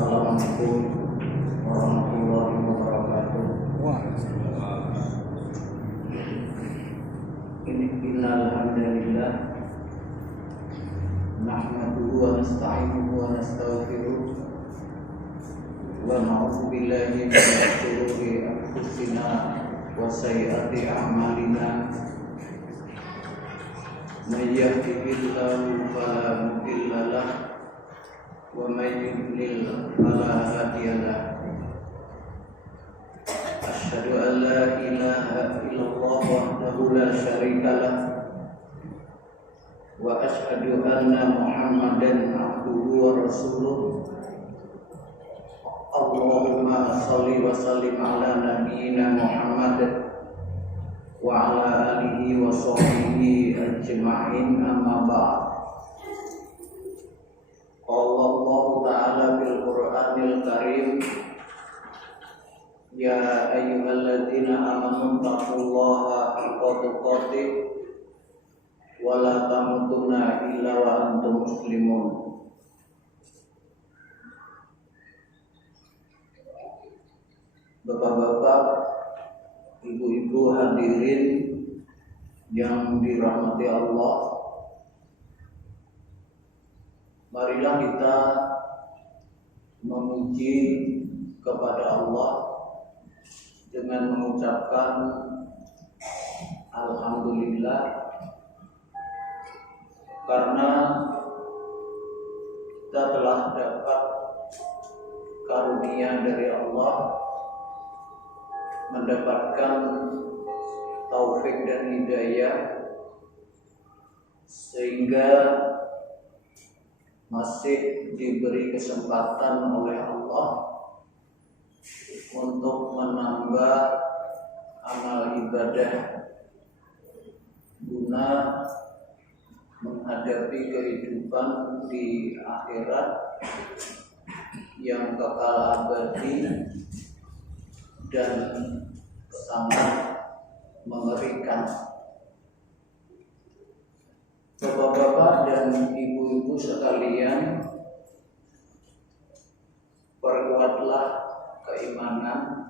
Assalamualaikum warahmatullahi wabarakatuh. Innal hamdalillah nahmaduhu wa nasta'inuhu wa nastaghfiruh wa na'udzu billahi min shururi anfusina wa sayyiati a'malina. May yahdihillahu fala mudilla lahu wa may yudlil fala hadiya lahu. Asyhadu an la ilaha illallah wahdahu la syarika lahu wa asyhadu anna Muhammadan abduhu wa rasuluh. Allahumma shalli wa sallim ala nabiyyina Muhammad wa ala alihi wa sahbihi ajma'in, amma ba'd. Qala Allah ta'ala fil Qur'anil Karim, ya ayyuhalladzina amanu taqullaha haqqa tuqatih wa la tamutunna illa wa antum muslimun. Bapak-bapak, ibu-ibu hadirin yang dirahmati Allah, marilah kita memuji kepada Allah dengan mengucapkan alhamdulillah, karena kita telah dapat karunia dari Allah, mendapatkan taufik dan hidayah, sehingga masih diberi kesempatan oleh Allah untuk menambah amal ibadah guna menghadapi kehidupan di akhirat yang kekal abadi dan sangat mengerikan. Bapak-bapak dan ibu-ibu sekalian, perkuatlah keimanan,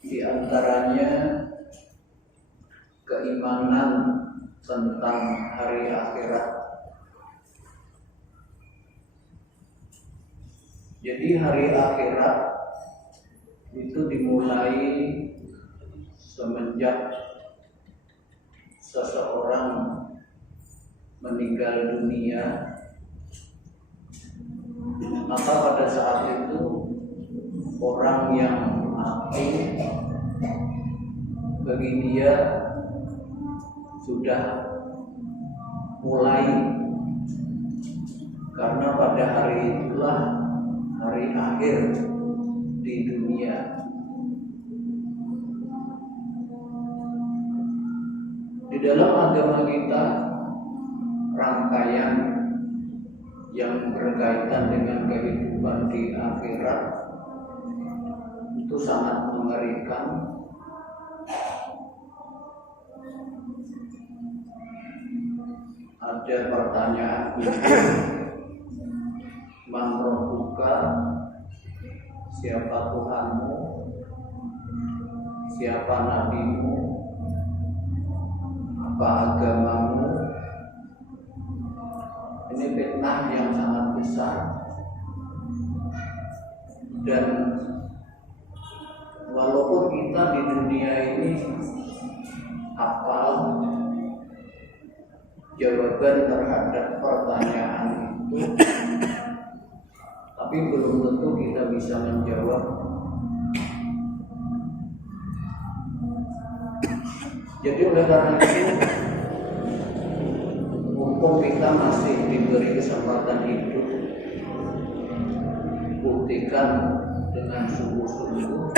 di antaranya keimanan tentang hari akhirat. Jadi hari akhirat itu dimulai semenjak seseorang meninggal dunia. Maka pada saat itu orang yang mati, bagi dia sudah mulai, karena pada hari itulah hari akhir di dunia. Di dalam agama kita, rangkaian yang berkaitan dengan kehidupan di akhirat itu sangat mengerikan. Ada pertanyaan, man rabbuka, siapa Tuhanmu, siapa nabimu, apa agamamu. Ini fitnah yang sangat besar, dan walaupun kita di dunia ini hafal jawaban terhadap pertanyaan itu, tapi belum tentu kita bisa menjawab. Jadi oleh karena itu, mumpung kita masih diberi kesempatan hidup, buktikan dengan sungguh-sungguh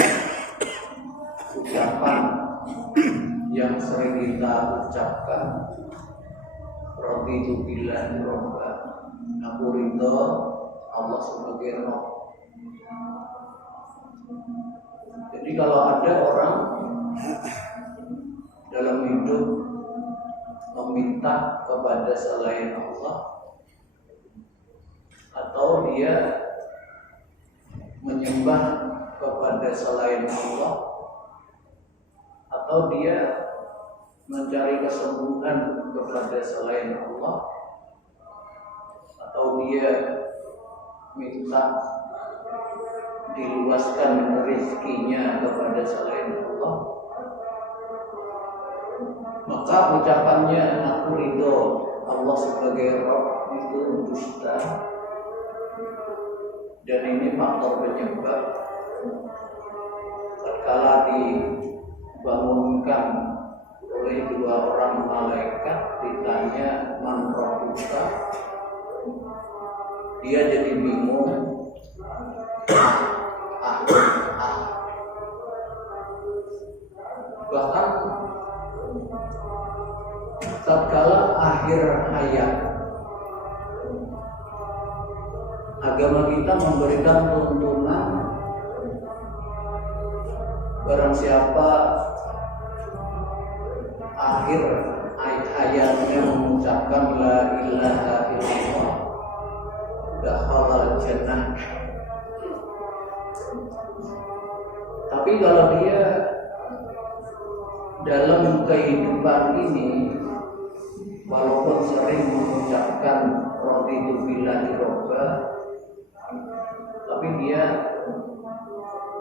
ucapan yang sering kita ucapkan, raditu billahi robba, aku ridho Allah sebagai Rabb. Jadi kalau ada orang dalam hidup meminta kepada selain Allah, atau dia menyembah kepada selain Allah, atau dia mencari kesembuhan kepada selain Allah, atau dia minta diluaskan rezekinya kepada selain Allah, maka ucapannya aku ridho Allah sebagai Rabb itu dusta. Dan ini faktor penyebab tatkala dibangunkan oleh dua orang malaikat ditanya man rabbuka, dia jadi bingung. Bahkan tatkala akhir hayat, agama kita memberikan tuntunan barang siapa akhir hayatnya mengucapkan la ilaha illallah dakhala jannah. Tapi kalau dia dalam kehidupan ini walaupun sering mengucapkan raditu billahi robba, tapi dia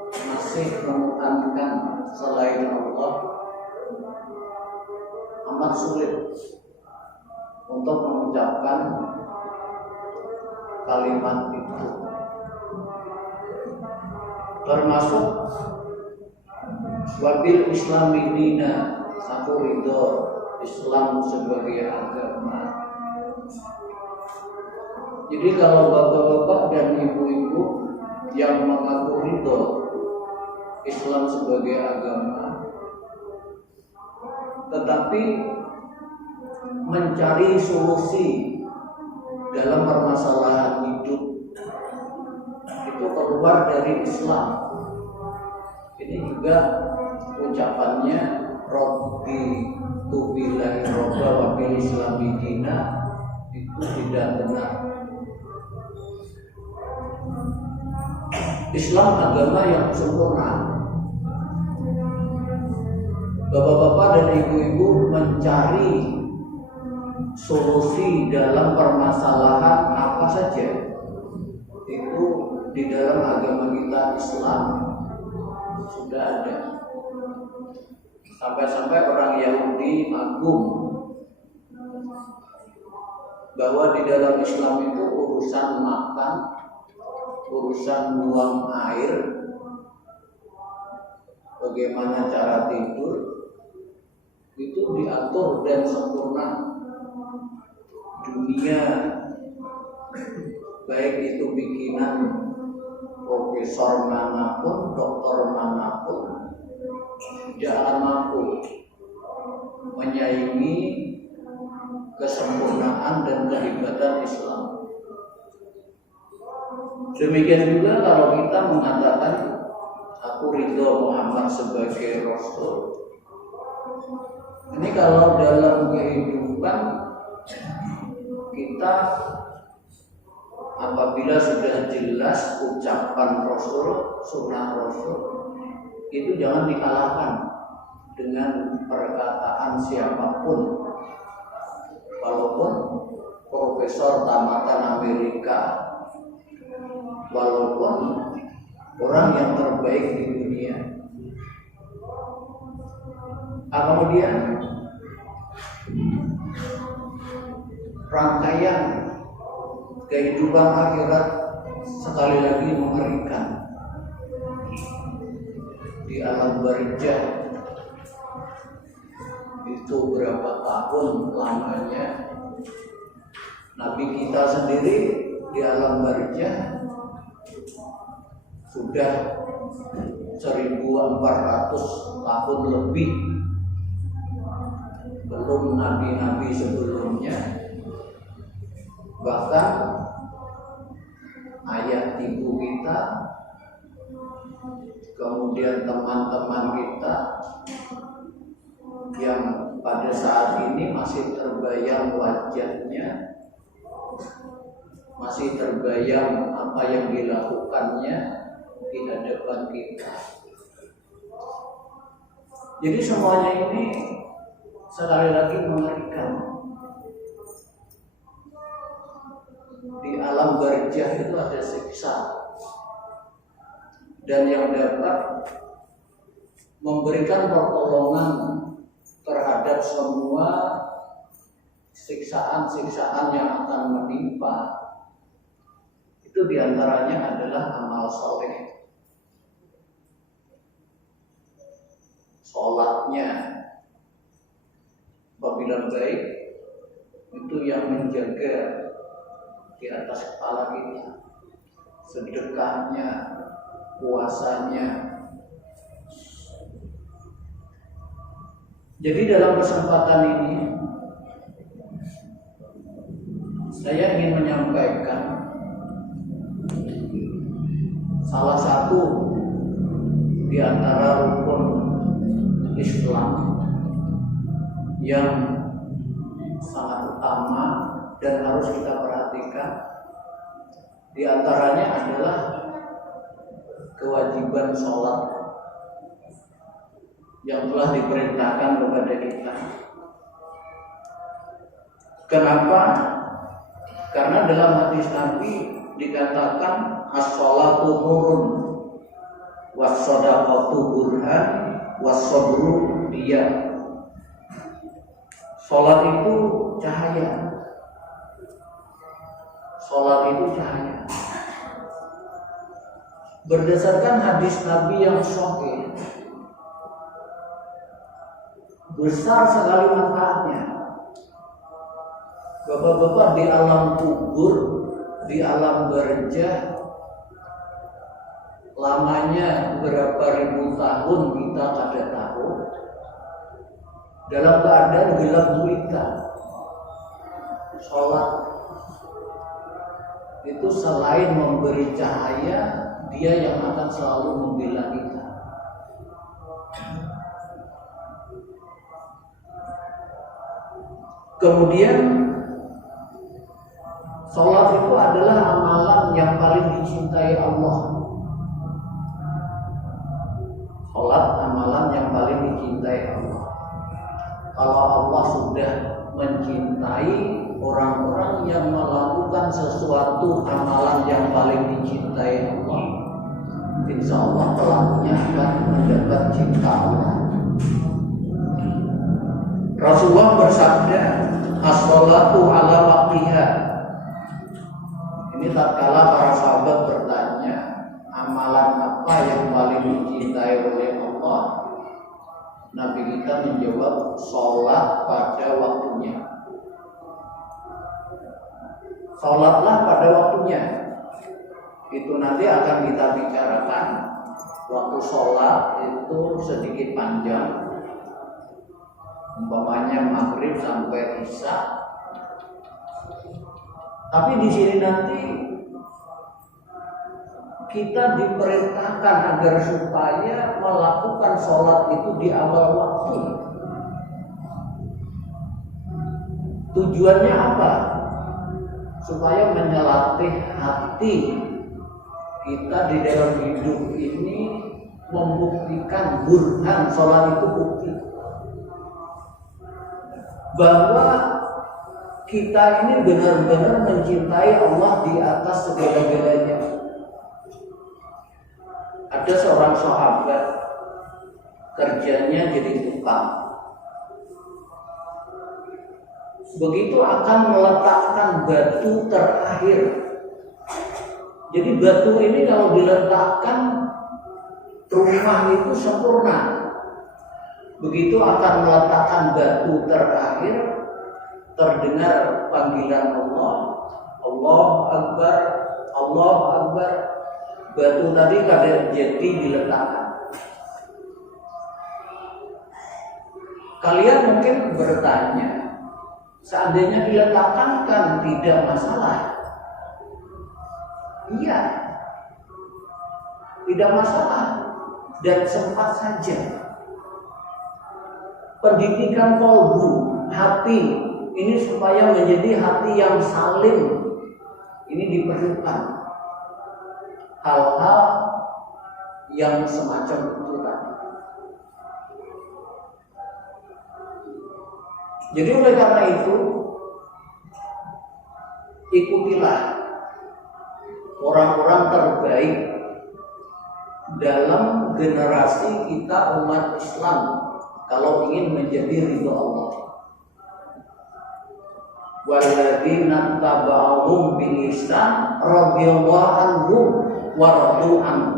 masih menuhankan selain Allah, amat sulit untuk mengucapkan kalimat itu. Termasuk wabil islami dina, aku ridho Islam sebagai agama. Jadi kalau bapak-bapak dan ibu-ibu yang mengaku ridho Islam sebagai agama, tetapi mencari solusi dalam permasalahan hidup itu keluar dari Islam, ini juga ucapannya Rabbi tubillahi robba wa bil islami dina itu tidak benar. Islam agama yang sempurna. Bapak-bapak dan ibu-ibu mencari solusi dalam permasalahan apa saja itu di dalam agama kita Islam sudah ada. Sampai-sampai orang Yahudi agung bahwa di dalam Islam itu urusan makan, urusan buang air, bagaimana cara tidur, itu diatur dan sempurna. Dunia baik itu bikinan profesor manapun, doktor manapun, tidak akan mampu menyaingi kesempurnaan dan kehebatan Islam. Demikian juga kalau kita mengatakan aku ridho Muhammad sebagai Rasul. Ini kalau dalam kehidupan kita apabila sudah jelas ucapan Rasul, sunnah Rasul, itu jangan dikalahkan dengan perkataan siapapun, walaupun profesor tamatan Amerika, walaupun orang yang terbaik di dunia. Kemudian rangkaian kehidupan akhirat sekali lagi mengerikan. Di alam barzakh itu berapa tahun lamanya. Nabi kita sendiri di alam barzakh sudah 1400 tahun lebih, belum nabi-nabi sebelumnya. Bahkan ayah ibu kita, kemudian teman-teman kita yang pada saat ini masih terbayang wajahnya, masih terbayang apa yang dilakukannya di hadapan kita. Jadi semuanya ini sekali lagi mengerikan. Di alam barzakh itu ada siksa, dan yang dapat memberikan pertolongan terhadap semua siksaan-siksaan yang akan menimpa itu diantaranya adalah amal soleh. Sholatnya apabila baik itu yang menjaga di atas kepala kita, sedekahnya, puasanya. Jadi dalam kesempatan ini saya ingin menyampaikan salah satu di antara rukun Islam yang sangat utama dan harus kita perhatikan. Di antaranya adalah kewajiban sholat yang telah diperintahkan kepada kita. Kenapa? Karena dalam hadis Nabi dikatakan as-sholatu nurun was-shadaqatu burhan was-sabru diya. Sholat itu cahaya. Sholat itu cahaya. Berdasarkan hadis Nabi yang sahih, besar sekali manfaatnya. Bapak-bapak, di alam kubur, di alam barzakh, lamanya berapa ribu tahun kita kada tahu, dalam keadaan gelap gulita. Sholat itu selain memberi cahaya, dia yang akan selalu membela kita. Kemudian sholat itu adalah amalan yang paling dicintai Allah. Sholat amalan yang paling dicintai Allah. Kalau Allah sudah mencintai orang-orang yang melakukan sesuatu amalan yang paling dicintai Allah, insya Allah pelakunya akan mendapat cinta Allah. Rasulullah bersabda, as-sholatu ala waqtiha. Ini tatkala para sahabat bertanya, amalan apa yang paling dicintai oleh Allah? Nabi kita menjawab, sholat pada waktunya. Sholatlah pada waktunya. Itu nanti akan kita bicarakan. Waktu sholat itu sedikit panjang, umpamanya maghrib sampai isya. Tapi di sini nanti kita diperintahkan agar supaya melakukan sholat itu di awal waktu. Tujuannya apa? Supaya menyelatih hati kita di dalam hidup ini, membuktikan burhan, sholat itu bukti bahwa kita ini benar-benar mencintai Allah di atas segala-galanya. Ada seorang sahabat kerjanya jadi tukang. Begitu akan meletakkan batu terakhir. Jadi batu ini kalau diletakkan, rumah itu sempurna. Begitu akan meletakkan batu terakhir, terdengar panggilan Allah, Allahu Akbar, Allahu Akbar. Batu tadi kada jadi diletakkan. Kalian mungkin bertanya, seandainya diletakkan kan tidak masalah. Iya, tidak masalah dan sempat saja. pendidikan kolbu, hati ini supaya menjadi hati yang salim. Ini diperlukan hal-hal yang semacam itu tadi. Jadi oleh karena itu, ikutilah orang-orang terbaik dalam generasi kita umat Islam kalau ingin menjadi ridho Allah. Walladzina taba'uhum bi ihsan radhiyallahu anhum wa radu anhu.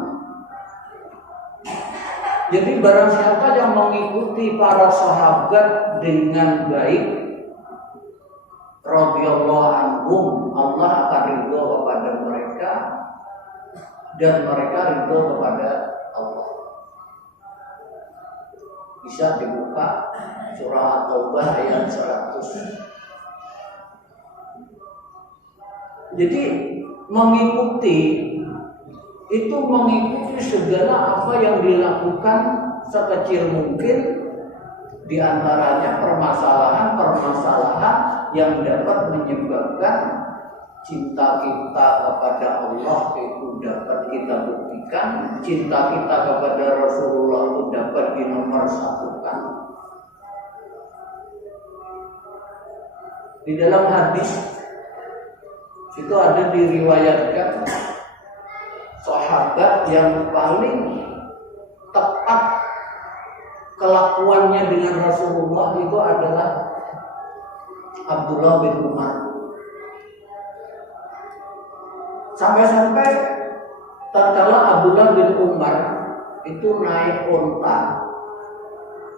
Jadi barang siapa yang mengikuti para sahabat dengan baik, radhiyallahu anhum, Allah akan ridho kepada mereka dan mereka ridho kepada Allah. Bisa dibuka surah At-Taubah ayat 100. Jadi mengikuti itu mengikuti segala apa yang dilakukan sekecil mungkin, diantaranya permasalahan-permasalahan yang dapat menyebabkan cinta kita kepada Allah itu dapat kita buktikan, cinta kita kepada Rasulullah itu dapat dinomorsatukan. Di dalam hadis itu ada diriwayatkan sahabat yang paling tepat kelakuannya dengan Rasulullah itu adalah Abdullah bin Umar. Sampai-sampai tatkala Abdullah bin Umar itu naik unta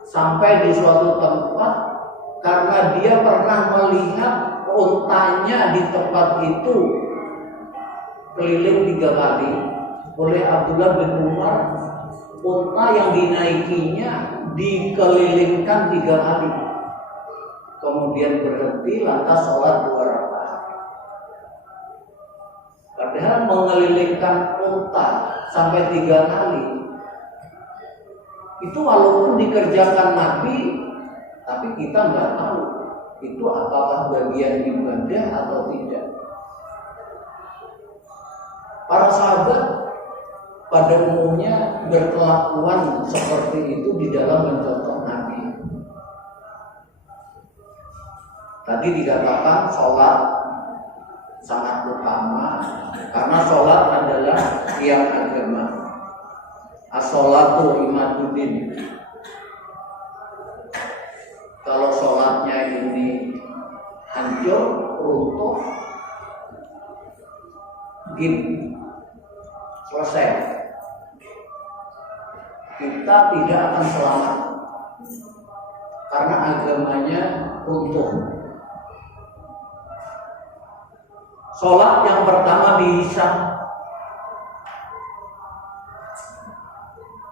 sampai di suatu tempat, karena dia pernah melihat untanya di tempat itu keliling 3 kali. Oleh Abdullah bin Umar, unta yang dinaikinya dikelilingkan 3 kali. Kemudian berhenti lantas sholat 2 rakaat. Padahal mengelilingkan unta sampai 3 kali itu walaupun dikerjakan Nabi, tapi kita nggak tahu itu apakah bagian ibadah atau tidak. Para sahabat pada umumnya berkelakuan seperti itu di dalam mencontoh Nabi. Tadi dikatakan sholat sangat utama karena sholat adalah tiang agama. As-sholatu imaduddin. Kalau sholatnya ini hancur, runtuh, selesai. Kita tidak akan selamat karena agamanya runtuh. Sholat yang pertama dihisab.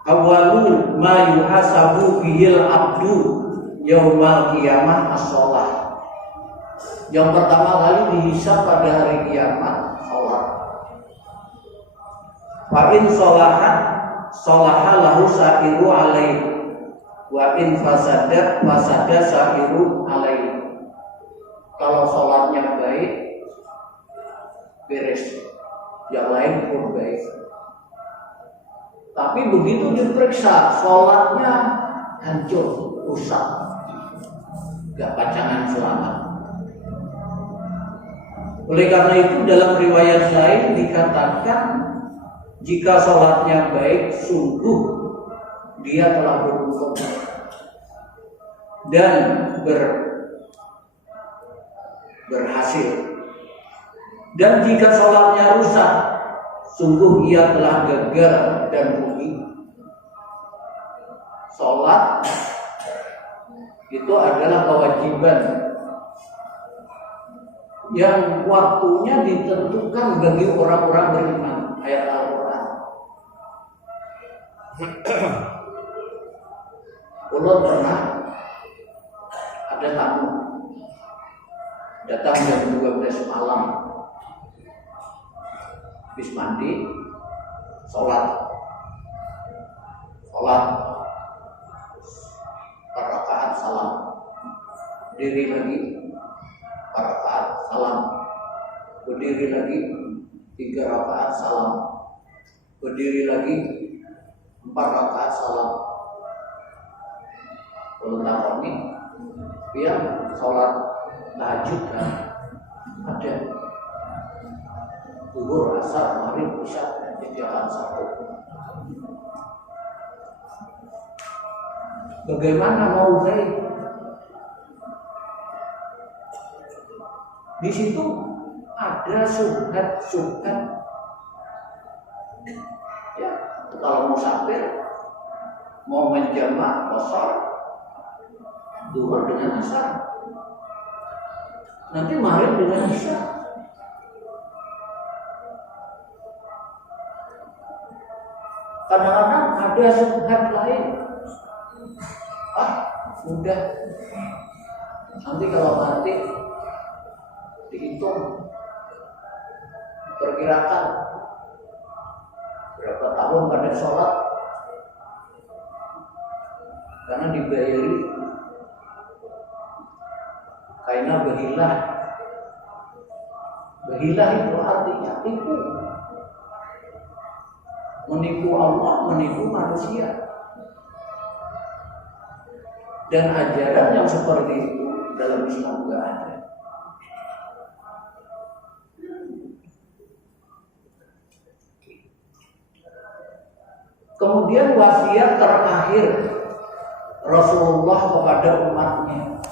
Awwalu ma yuhasabu bihil abdu yaumal qiyamah as-sholat. Yang pertama kali dihisab pada hari kiamat sholat. Wa in sholahat sholaha lahu sa'iru alaihi wa in fasadat fasada sa'iru alaihi. Kalau sholatnya baik, beres, yang lain pun baik. Tapi begitu diperiksa, sholatnya hancur, rusak, gak pacangan selamat. Oleh karena itu dalam riwayat lain dikatakan jika sholatnya baik, sungguh dia telah beruntung dan berhasil. Dan jika sholatnya rusak, sungguh ia telah gagal dan rugi. Sholat itu adalah kewajiban yang waktunya ditentukan bagi orang-orang beriman. Ayat Al-Quran. Ulun pernah ada tamu datang jam 12 malam, habis mandi, sholat rakaat 1. berdiri lagi 4 rakaat salam, berdiri lagi 3 rakaat salam, berdiri lagi 4 rakaat salam. Kalau tarawih dia sholat tahajud kan ada zuhur, asar, maghrib, isya, disediakan satu. Bagaimana mau Zaid? Di situ ada subhat. Ya, kalau musafir mau menjamak qashar zuhur dengan asar, nanti maghrib dengan isya. Kadang-kadang ada subhat lain. Udah nanti kalau mati dihitung, perkirakan berapa tahun pada sholat, karena dibayari karena behilah itu artinya tipu, menipu Allah, menipu manusia. Dan ajaran yang seperti itu dalam Islam tidak ada. Kemudian wasiat terakhir Rasulullah kepada umatnya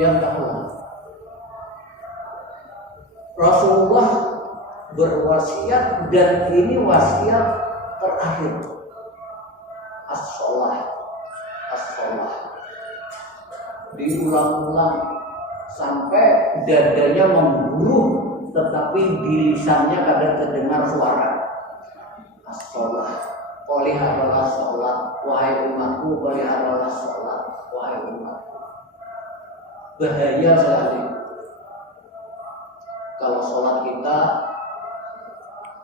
yang kedua, Rasulullah berwasiat, dan ini wasiat terakhir, as-sholah. Diulang-ulang sampai dadanya memburuh, tetapi di lisannya kadang terdengar suara as-sholah. Peliharalah sholat, wahai umatku, peliharalah sholat, wahai umatku. Bahaya sekali kalau sholat kita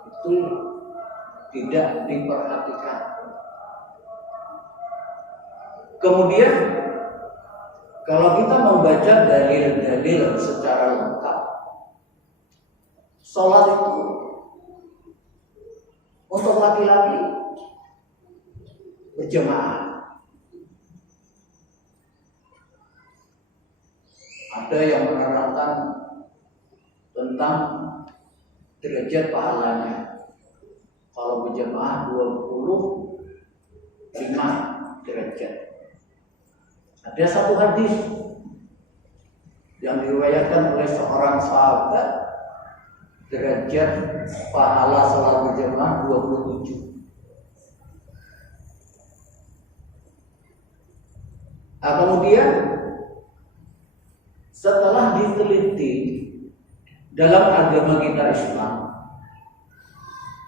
itu tidak diperhatikan. Kemudian kalau kita membaca dalil-dalil secara lengkap, sholat itu untuk laki-laki berjamaah. Ada yang menerangkan tentang derajat pahalanya. Kalau berjamaah 25 derajat. Ada satu hadis yang diriwayatkan oleh seorang sahabat, derajat pahala salat berjamaah 27. Kemudian setelah diteliti dalam agama kita Islam,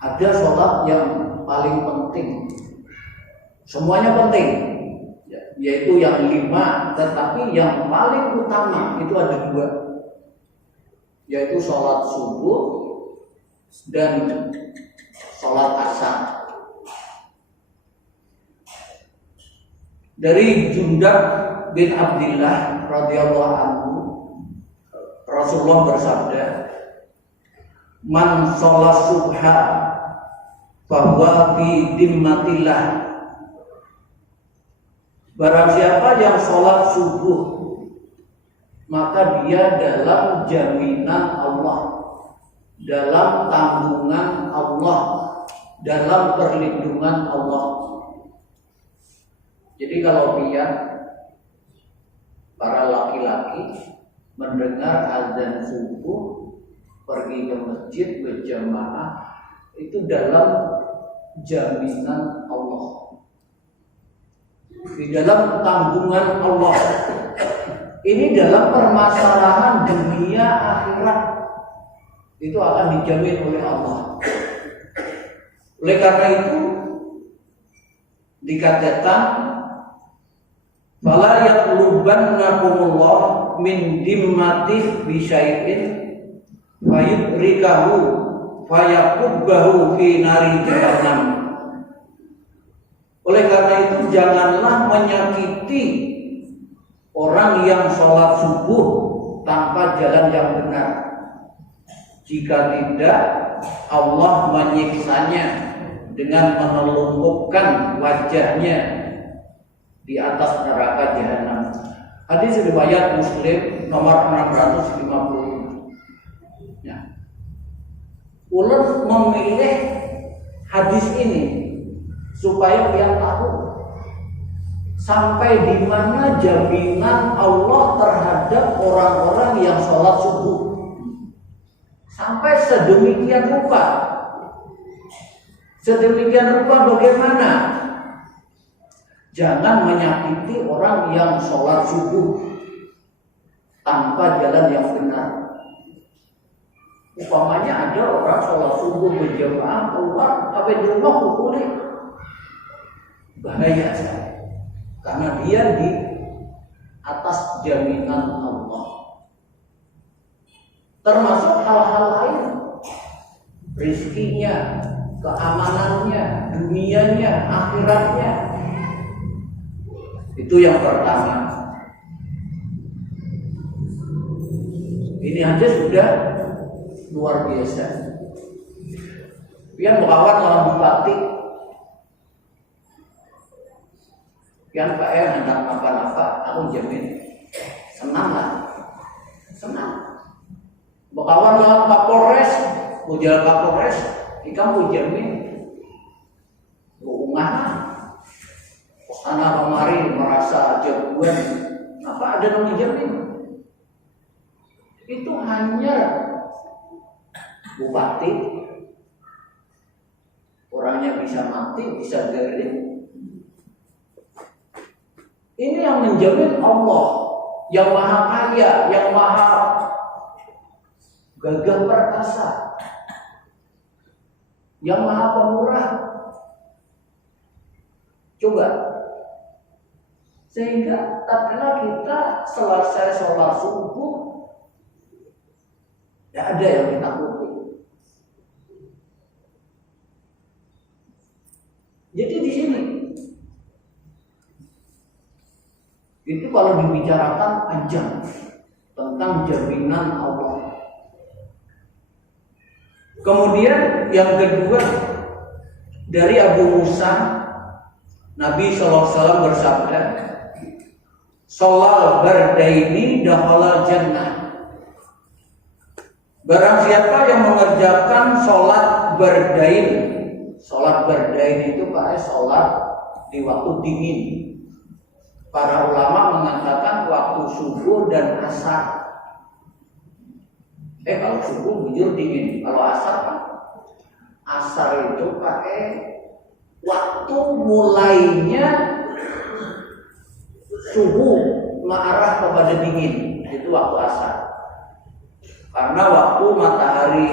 ada sholat yang paling penting. Semuanya penting, yaitu yang 5, tetapi yang paling utama itu ada 2, yaitu sholat subuh dan sholat asar. Dari Jundab bin Abdillah radhiyallahu anhu, Rasulullah bersabda, "Man sholat subha bahwa fi dimmatillah." Barang siapa yang sholat subuh, maka dia dalam jaminan Allah, dalam tanggungan Allah, dalam perlindungan Allah. Jadi kalau dia, para laki-laki, mendengar azan subuh, pergi ke masjid berjamaah, itu dalam jaminan Allah, di dalam tanggungan Allah. Ini dalam permasalahan dunia akhirat, itu akan dijamin oleh Allah. Oleh karena itu dikatakan, fala yaqlubannakumullah min dimmatih bi syai'in fayubrikahu fayaqubbahu fi nari jahannam. Oleh karena itu janganlah menyakiti orang yang sholat subuh tanpa jalan yang benar. Jika tidak, Allah menyiksanya dengan menelungkupkan wajahnya di atas neraka jahanam. Hadis riwayat Muslim nomor 655. Ya. Ulun memilih hadis ini supaya kalian tahu sampai di mana jaminan Allah terhadap orang-orang yang sholat subuh. Sampai sedemikian rupa. Sedemikian rupa bagaimana? Jangan menyakiti orang yang sholat subuh tanpa jalan yang benar. Umpamanya ada orang sholat subuh berjamaah keluar sampai di rumah pukuli, bahaya sekali. Karena dia di atas jaminan Allah. Termasuk hal-hal lain, rizkinya, keamanannya, dunianya, akhiratnya. Itu yang pertama. Ini aja sudah luar biasa. Pian berkawan lawan bupati, pian Pak hendak apa-apa, aku jamin senang lah, senang. Berkawan lawan Kapolres, ujar Kapolres, ikam jamin, rumah sana kemari merasa jagoan, apa ada yang jamin? Itu hanya bupati, orangnya bisa mati, bisa garing. Ini yang menjamin Allah, yang maha kaya, yang maha gagah perkasa, yang maha pemurah. Coba, sehingga tatkala kita selesai sholat subuh, tidak ada yang ditakuti. Jadi di sini itu kalau dibicarakan panjang tentang jaminan Allah. Kemudian yang kedua dari Abu Musa, Nabi SAW bersabda, "Sholal bardaini dakhala jannah." Barang siapa yang mengerjakan sholat bardain, sholat bardain itu Pak, sholat di waktu dingin. Para ulama mengatakan waktu subuh dan asar. Kalau subuh bujur dingin, kalau asar Pak, asar itu pakai waktu mulainya subuh mengarah kepada dingin, itu waktu asar. Karena waktu matahari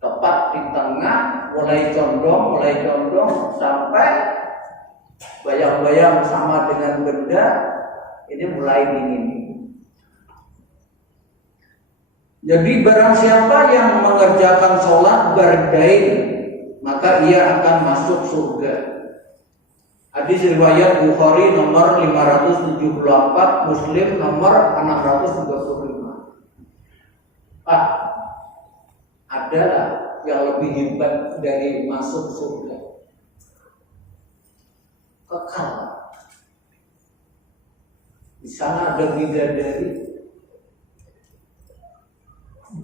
tepat di tengah, mulai condong sampai bayang-bayang sama dengan benda, ini mulai dingin. Jadi barang siapa yang mengerjakan sholat bardain, maka ia akan masuk surga. Hadis riwayat Bukhari nomor 574, Muslim nomor 635. Adalah yang lebih hebat dari masuk surga, kekal. Di sana ada bidadari.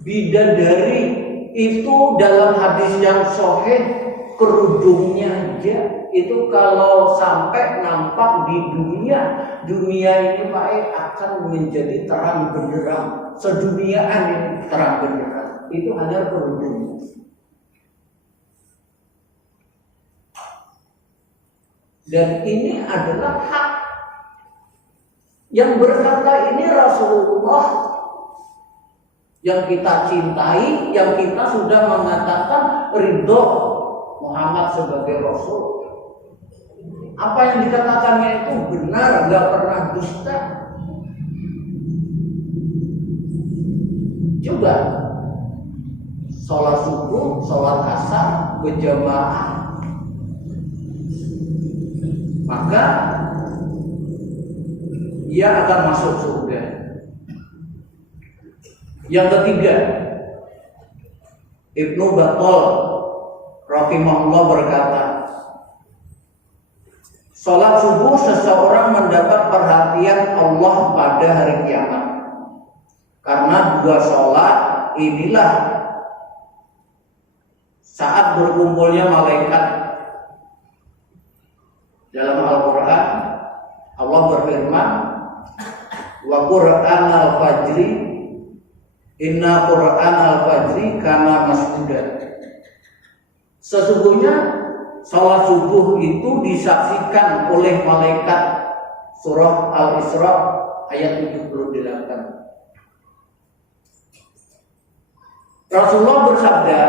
Bidadari itu dalam hadis yang sahih, kerudungnya aja itu kalau sampai nampak di dunia ini Pak akan menjadi terang benderang. Seduniaan ini terang benderang. Itu hanya kerudung. Dan ini adalah hak. Yang berkata ini Rasulullah yang kita cintai, yang kita sudah mengatakan ridho Muhammad sebagai Rasul. Apa yang dikatakannya itu benar, nggak pernah dusta. Coba sholat subuh, sholat asar berjamaah, maka ia akan masuk surga. Yang ketiga, Ibnu Battal rahimahullah berkata, sholat subuh seseorang mendapat perhatian Allah pada hari kiamat. Karena dua sholat inilah saat berkumpulnya malaikat. Dalam Al-Quran Allah berfirman, wa Qur'an al-fajri inna Qur'an al-fajri kana mas'uda. Sesungguhnya salat subuh itu disaksikan oleh malaikat. Surah Al-Isra ayat 78. Rasulullah bersabda,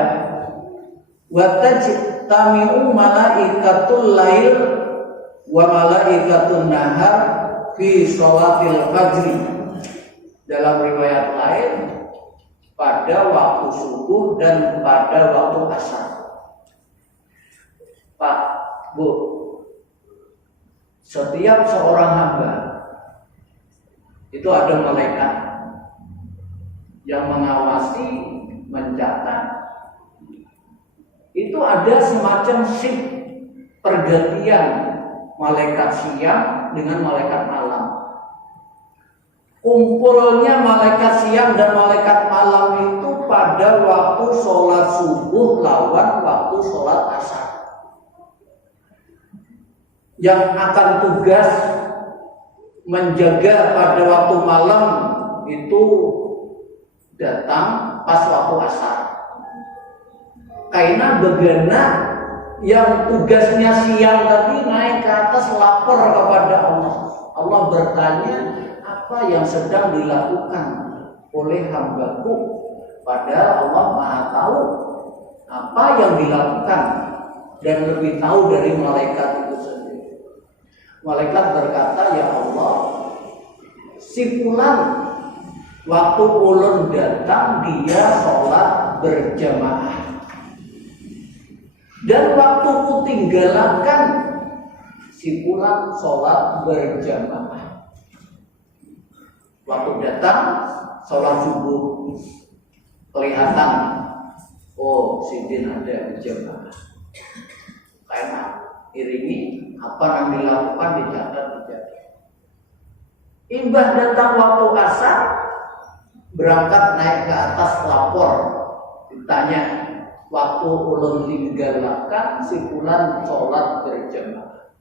wa tajtami'u malaikatul lail wa malaikatun nahar fi sholatil fajri. Dalam riwayat lain, pada waktu subuh dan pada waktu asar. Pak, Bu, setiap seorang hamba itu ada malaikat yang mengawasi, mencatat. Itu ada semacam shift pergantian malaikat siang dengan malaikat malam. Kumpulnya malaikat siang dan malaikat malam itu pada waktu sholat subuh lawan waktu sholat asar. Yang akan tugas menjaga pada waktu malam itu datang pas waktu asar. Karena begana yang tugasnya siang tadi naik ke atas lapor kepada Allah. Allah bertanya, apa yang sedang dilakukan oleh hambaku? Padahal Allah Maha tahu apa yang dilakukan dan lebih tahu dari malaikat itu sendiri. Malaikat berkata, ya Allah, si fulan waktu ulun datang dia sholat berjamaah, dan waktu ku tinggalkan si fulan sholat berjamaah. Waktu datang sholat subuh kelihatan, oh si Din ada berjamaah. Karena iringi apa yang dilakukan dicatat. Imbah datang waktu asar, berangkat naik ke atas lapor, ditanya, waktu ulun tinggalkan si fulan sholat berjamaah.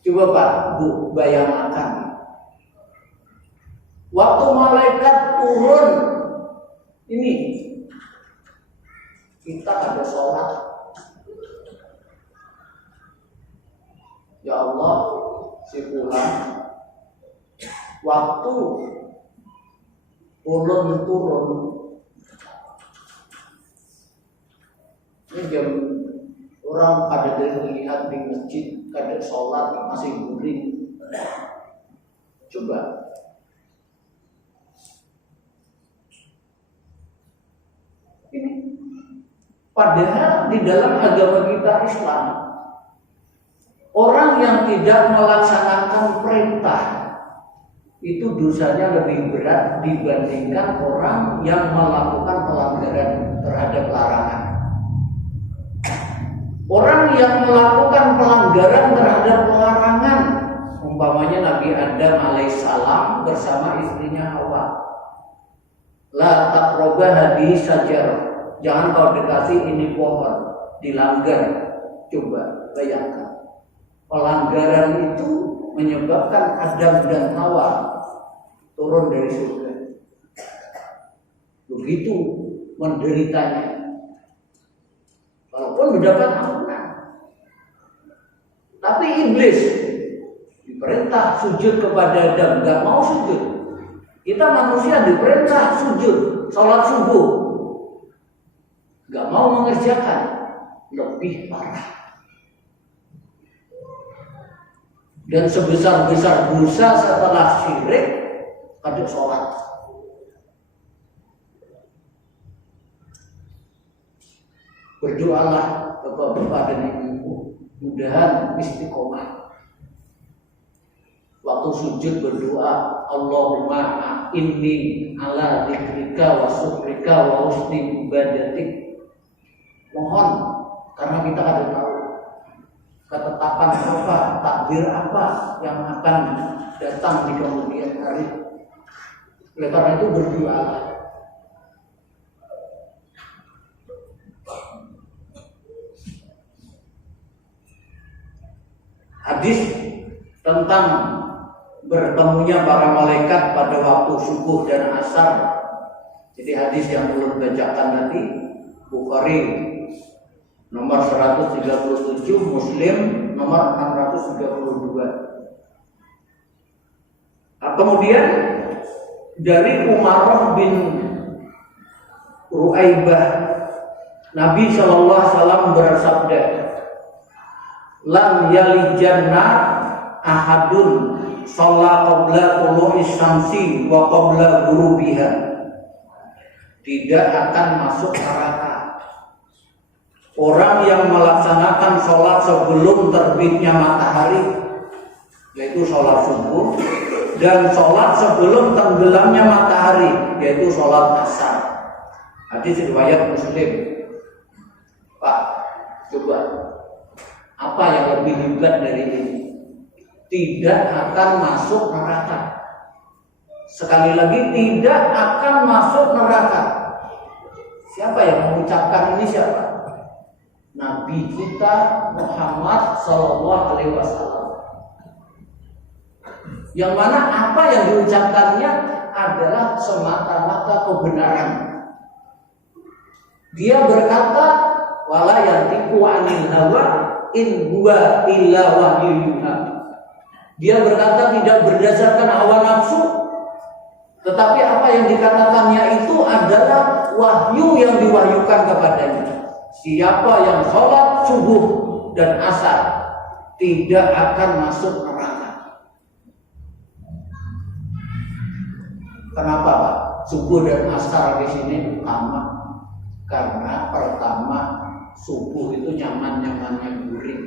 Coba Pak, Bu, bayangkan waktu malaikat turun ini, kita ada sholat. Ya Allah, si fulan waktu ulun turun ini jam orang pada lihat di masjid kada sholat masih guling. Coba ini, padahal di dalam agama kita Islam, orang yang tidak melaksanakan perintah itu dosanya lebih berat dibandingkan orang yang melakukan pelanggaran terhadap larangan. Orang yang melakukan pelanggaran terhadap larangan, umpamanya Nabi Adam alaihissalam bersama istrinya Hawa, la taqrabu hadhihi syajarah, jangan kau dekati ini pohon, dilanggar. Coba bayangkan, pelanggaran itu menyebabkan Adam dan Hawa turun dari surga. Begitu menderitanya. Walaupun mendapat ampunan, tapi iblis diperintah sujud kepada Adam, nggak mau sujud. Kita manusia diperintah sujud, sholat subuh, nggak mau mengerjakan, lebih parah. Dan sebesar-besar dosa setelah syirik pada sholat. Berdoalah bapak-bapak dan ibu, mudahan istiqomah. waktu sujud berdoa, Allahumma inni ala dzikrika wa syukrika wa husni ibadatik. Mohon, karena kita ada tahu ketetapan apa, takdir apa yang akan datang di kemudian hari. Oleh karena itu berdoa. Hadis tentang bertemunya para malaikat pada waktu subuh dan asar. Jadi hadis yang belum bacakan tadi, Bukhari nomor 137, Muslim nomor 632. Nah, kemudian dari Umarah bin Ru'aibah, Nabi SAW bersabda, "Lam yalijanna ahadun shalla qabla tulu'is syamsi wa qabla ghurubiha." Tidak akan masuk neraka orang yang melaksanakan sholat sebelum terbitnya matahari, yaitu sholat subuh, dan sholat sebelum tenggelamnya matahari, yaitu sholat asar. Hadis riwayat Muslim. Pak, coba, apa yang lebih hebat dari ini? Tidak akan masuk neraka. Sekali lagi, tidak akan masuk neraka. Siapa yang mengucapkan ini? Siapa? Nabi kita Muhammad Sallallahu Alaihi Wasallam. Yang mana apa yang diucapkannya adalah semata-mata kebenaran. Dia berkata, "Wala yantiqu 'anil hawa in huwa illa wahyu yuha." Dia berkata tidak berdasarkan hawa nafsu, tetapi apa yang dikatakannya itu adalah wahyu yang diwahyukan kepadanya. Siapa yang sholat subuh dan asar tidak akan masuk neraka. Kenapa, Pak? Subuh dan asar di sini utama. Karena pertama, subuh itu nyaman-nyamannya gurih.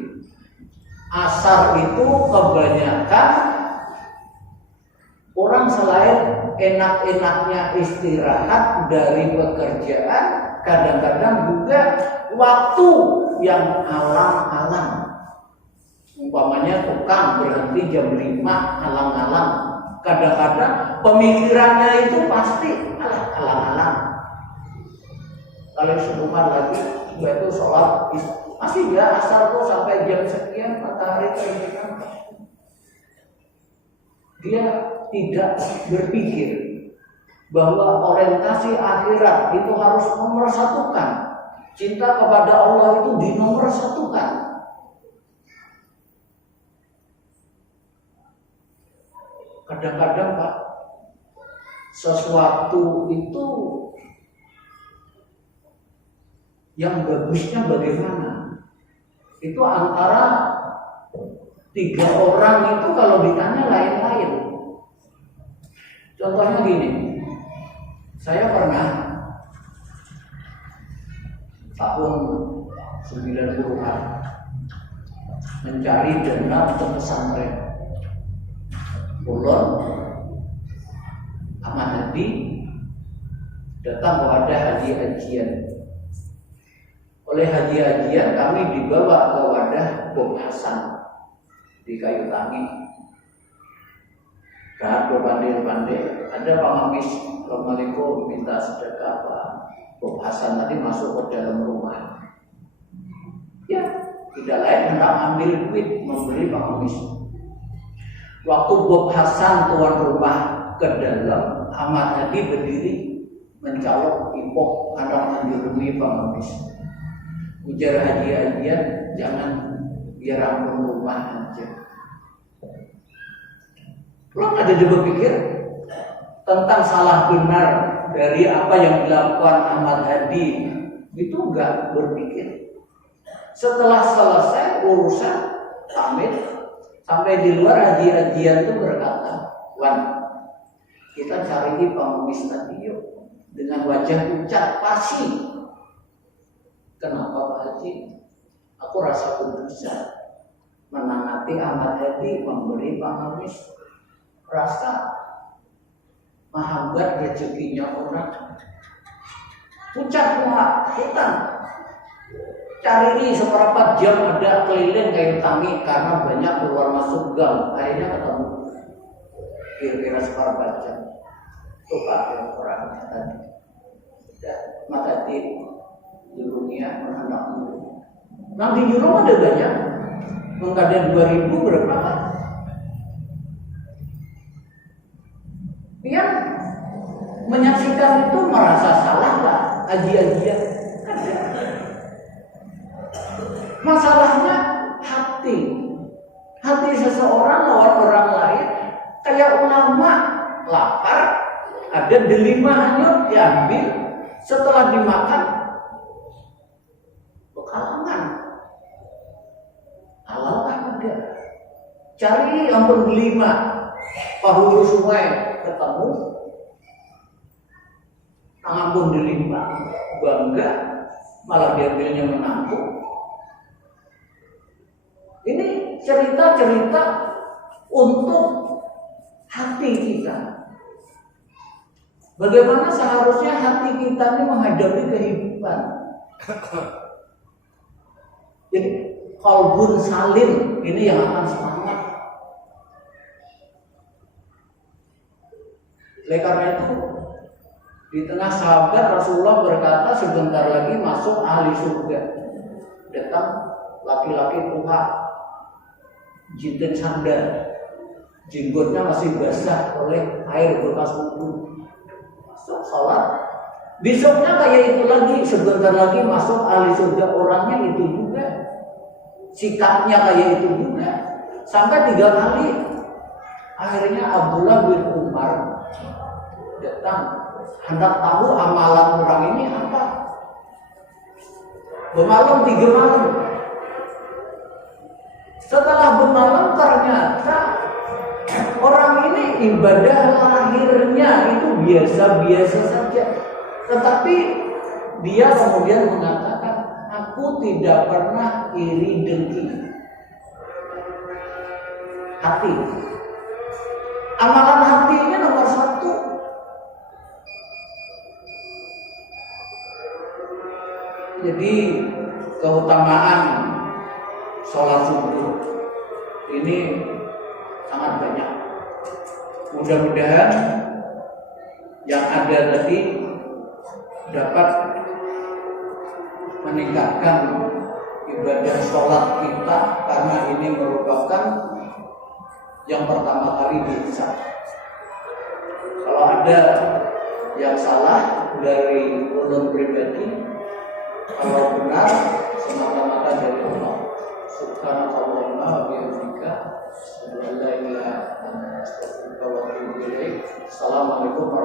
Asar itu kebanyakan orang selain enak-enaknya istirahat dari pekerjaan, kadang-kadang juga waktu yang alang-alang. Umpamanya tukang berhenti jam 5 alang-alang. Kadang-kadang pemikirannya itu pasti alang-alang. Kalau sebentar lagi yaitu sholat masih ya asar tuh sampai jam sekian matahari terbit. Dia tidak berpikir bahwa orientasi akhirat itu harus nomorsatukan. Cinta kepada Allah itu dinomorsatukan. Kadang-kadang, Pak, sesuatu itu yang bagusnya bagaimana? Itu antara 3 orang itu kalau ditanya lain-lain. Contohnya gini, saya pernah tahun 90-an mencari dana untuk pesantren. Ulun Ahmad Hadi datang kepada haji-hajian. Oleh haji-hajian kami dibawa ke wadah Bob Hasan di Kayu Tangi. Dan berpandai-pandai ada pengemis, Assalamualaikum, minta sedekah Pak. Bob Hasan tadi masuk ke dalam rumah. Ya, tidak lain hendak ambil duit memberi pengemis. Waktu Bob Hasan tuan rumah ke dalam, Ahmad Hadi berdiri mencolok ipok hendak menjurumi pengemis. Ujar haji-hajian, jangan biar ampun rumah aja. Belum ada juga pikir tentang salah benar dari apa yang dilakukan Ahmad Hadi, itu enggak berpikir. Setelah selesai urusan pamit, sampai di luar haji-hajian itu berkata, "Wan, kita cari pengemis tadi yuk dengan wajah pucat pasi." Kenapa Pak Haji? Aku rasa berdosa menangati Ahmad Hadi memberi pengemis. rasa menghambat rezekinya orang. Pucat muat, hutang. Cari seperempat jam ada keliling kayu tangi karena banyak keluar masuk gang. Akhirnya ketemu. Kira-kira seperempat jam. Itu pakai orangnya tadi. Sudah mata di dunia menghadap dulu. Nanti jurung ada banyak. Mengkadang 2000 berapa? Yang menyaksikan itu merasa salah lah, aji-ajian. Masalahnya hati seseorang lawan orang lain. Kayak ulama lapar, ada delima hanyut diambil, setelah dimakan bekalangan. Halal kan ada. Cari ampun delima, pahulu sungai ketemu, tangan pun dilimpah, bangga, malah diambilnya menantu. Ini cerita-cerita untuk hati kita. Bagaimana seharusnya hati kita ini menghadapi kehidupan. Jadi qalbun salim ini yang akan selamat. Oleh karena itu, di tengah sahabat Rasulullah berkata sebentar lagi masuk ahli surga. Datang laki-laki tua, jinten sandal, jenggotnya masih basah oleh air bekas wudhu. Masuk sholat. Besoknya kayak itu lagi, sebentar lagi masuk ahli surga. Orangnya itu juga, sikapnya kayak itu juga, sampai 3 kali. Akhirnya Abdullah bin Umar datang, hendak tahu amalan orang ini apa. Bermalam 3 malam. Setelah bermalam ternyata orang ini ibadah lahirnya itu biasa-biasa saja. Tetapi dia kemudian mengatakan, aku tidak pernah iri dengki. Hati. Amalan hati ini nomor 1. Jadi keutamaan sholat subuh ini sangat banyak. Mudah-mudahan yang ada tadi dapat meningkatkan ibadah sholat kita, karena ini merupakan yang pertama kali bisa. Kalau ada yang salah dari ulun pribadi, kalau benar semata-mata dari Allah. Subhanallahumma wa bihamdika, asyhadu an la ilaha illa anta, astaghfiruka wa atubu ilaik. Assalamualaikum warahmatullahi wabarakatuh.